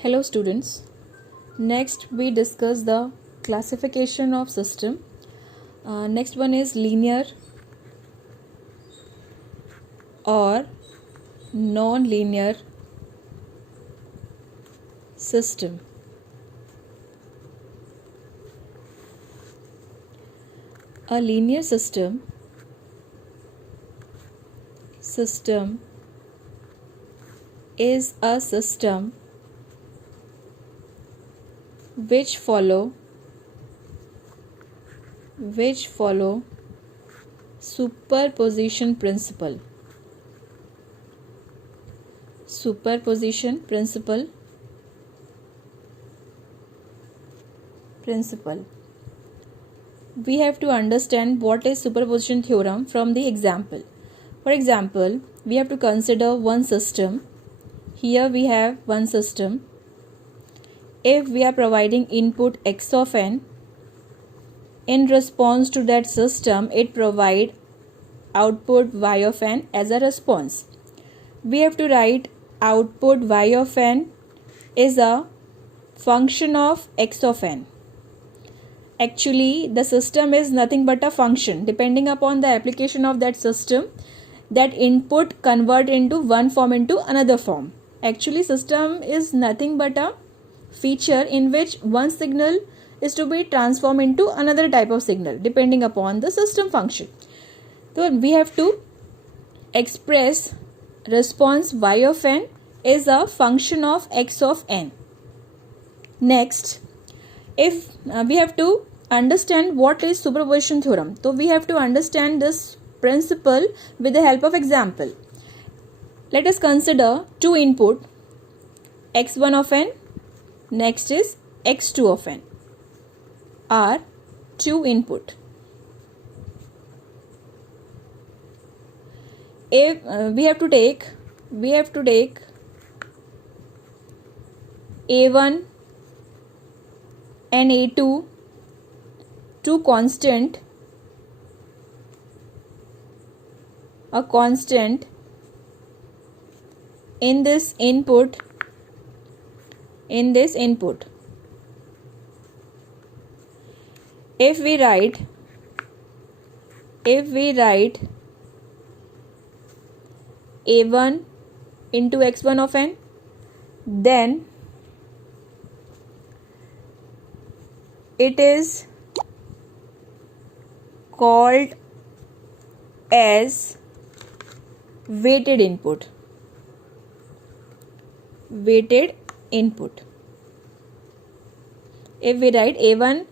Hello students. Next we discuss the classification of system. Next one is linear or non-linear system. A linear system is a system which follow superposition principle. We have to understand what is superposition theorem from the example. For example, we have to consider one system. Here we have one system. If we are providing input x of n, in response to that system, it provide output y of n as a response. We have to write output y of n is a function of x of n. Actually, the system is nothing but a function. Depending upon the application of that system, that input convert into one form into another form. Actually, system is nothing but a feature in which one signal is to be transformed into another type of signal depending upon the system function. So we have to express response y of n is a function of x of n. Next, if we have to understand what is superposition theorem, so we have to understand this principle with the help of example. Let us consider two input x1 of n, next is x2 of n are two input. If we have to take a1 and a2 two constant, a constant in this input. If we write a1 into x1 of n, then it is called as weighted input. If we write a1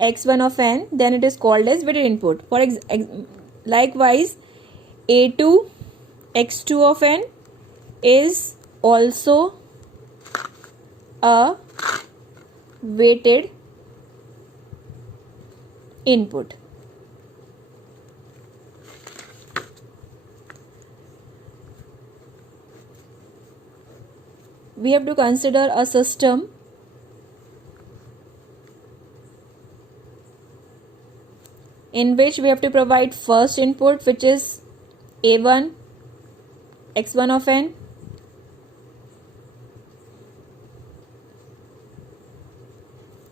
x1 of n, then it is called as weighted input. For likewise, a2 x2 of n is also a weighted input. We have to consider a system in which we have to provide first input, which is a1 x1 of n,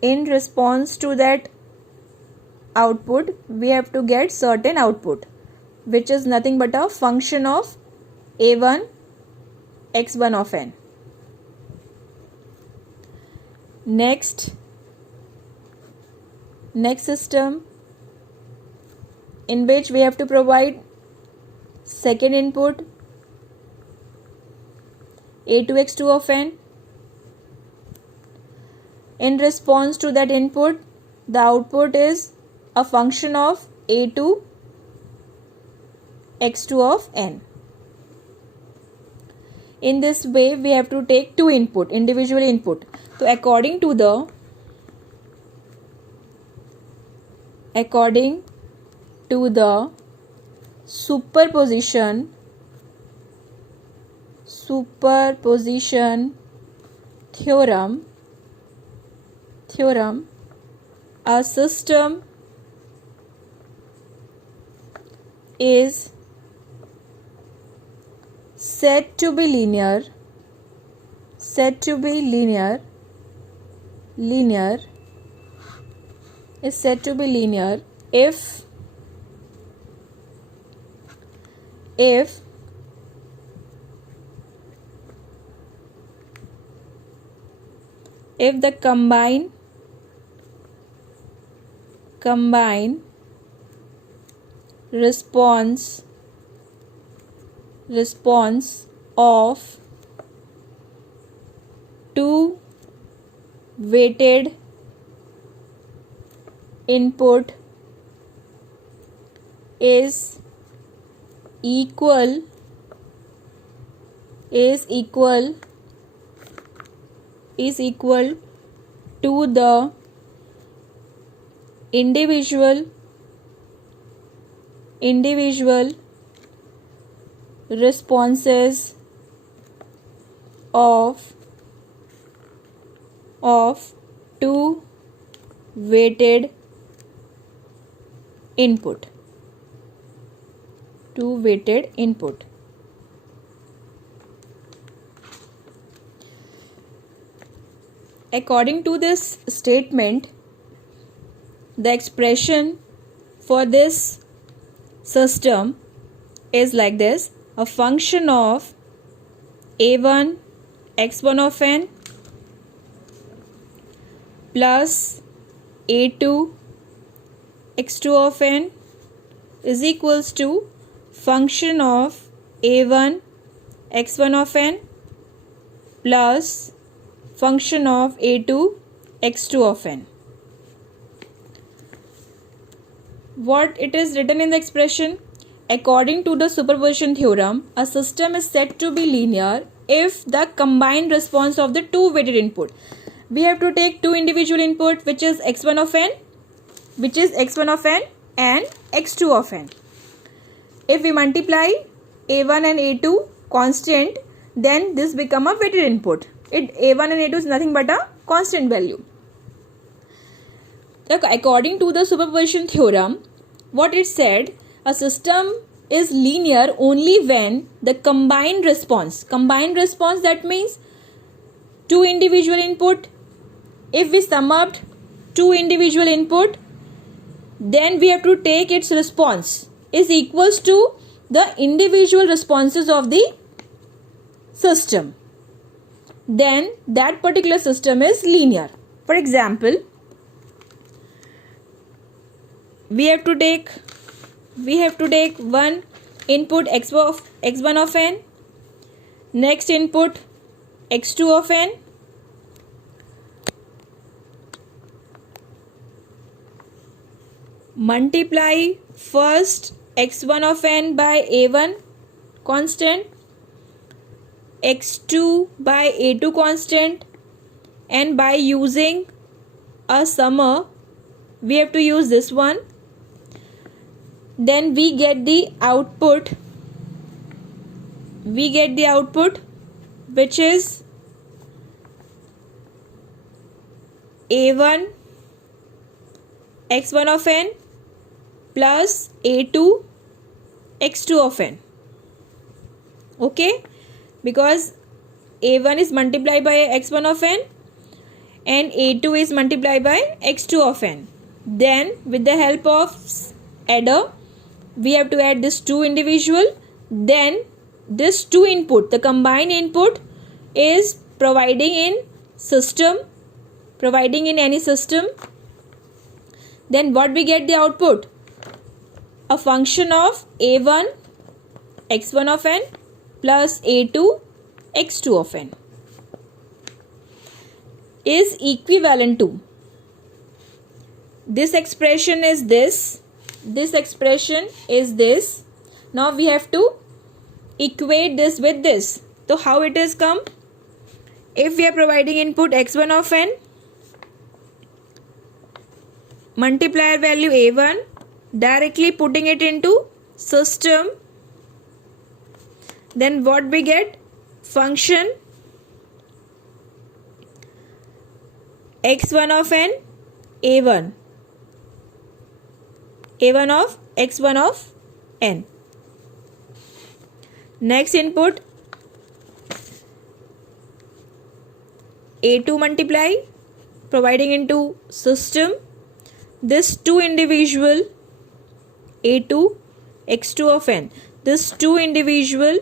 in response to that output we have to get certain output, which is nothing but a function of a1 x1 of n. Next system in which we have to provide second input a2 x2 of n. In response to that input, the output is a function of a2 x2 of n. In this way, we have to take two input, individual input. So according to the superposition theorem, a system is said to be linear said to be linear is said to be linear if the combined response of two weighted input is equal to the individual responses of two weighted input. According to this statement, the expression for this system is like this: a function of a1 x1 of n plus a2 x2 of n is equals to function of a1 x1 of n plus function of a2 x2 of n. What it is written in the expression? According to the superposition theorem, a system is said to be linear if the combined response of the two weighted input. We have to take two individual input, which is x1 of n and x2 of n. If we multiply a1 and a2 constant, then this become a weighted input. A1 and a2 is nothing but a constant value. According to the superposition theorem, what it said, a system is linear only when the combined response, that means two individual input. If we sum up two individual input, then we have to take its response is equals to the individual responses of the system. Then that particular system is linear. For example, we have to take one input x1 of n, next input x2 of n, multiply first x1 of n by a1 constant, x2 by a2 constant, and by using a summer we have to use this one. Then we get the output which is a1 x1 of n plus a2 x2 of n. Okay, because a1 is multiplied by x1 of n and a2 is multiplied by x2 of n. Then with the help of adder, we have to add this two individual. Then this two input, the combined input, is providing in any system. Then what we get the output? A function of a1 x1 of n plus a2 x2 of n is equivalent to this expression is this. This expression is this. Now we have to equate this with this. So how it is come? If we are providing input x1 of n, multiplier value a1, directly putting it into system, then what we get? Function x1 of n a1 of x1 of n. Next input A2 multiply, providing into system. This two individual A2 x2 of n, this two individual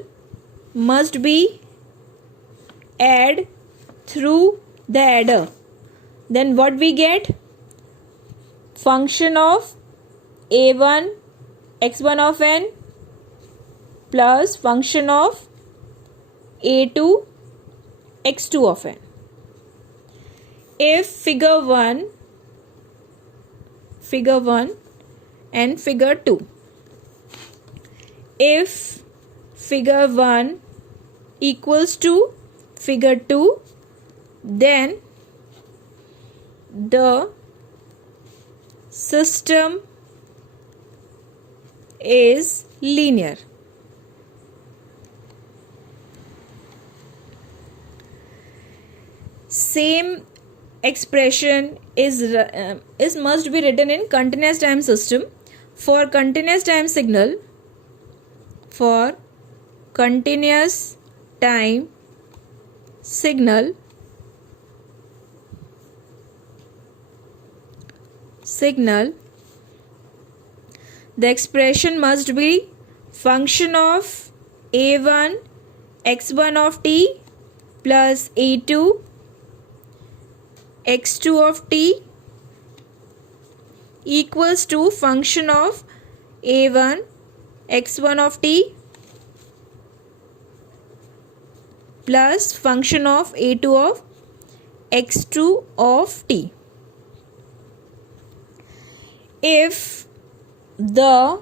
must be add through the adder. Then what we get? Function of a1 x1 of n plus function of a2 x2 of n. If figure 1 and figure 2, if figure 1 equals to figure 2, then the system is linear. Same expression is must be written in continuous time system. For continuous time signal, the expression must be function of a1 x1 of t plus a2 x2 of t equals to function of a1 x1 of t plus function of a2 of x2 of t. If the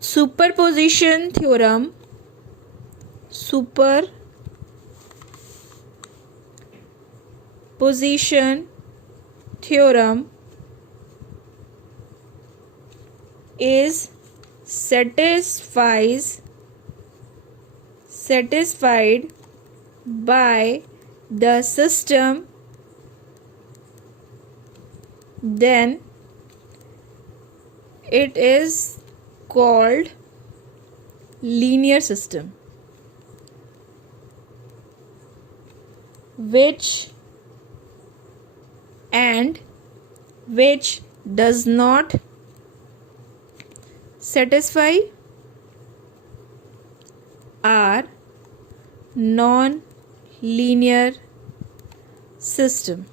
superposition theorem is satisfied by the system, then it is called linear system. Which does not satisfy are non-linear system.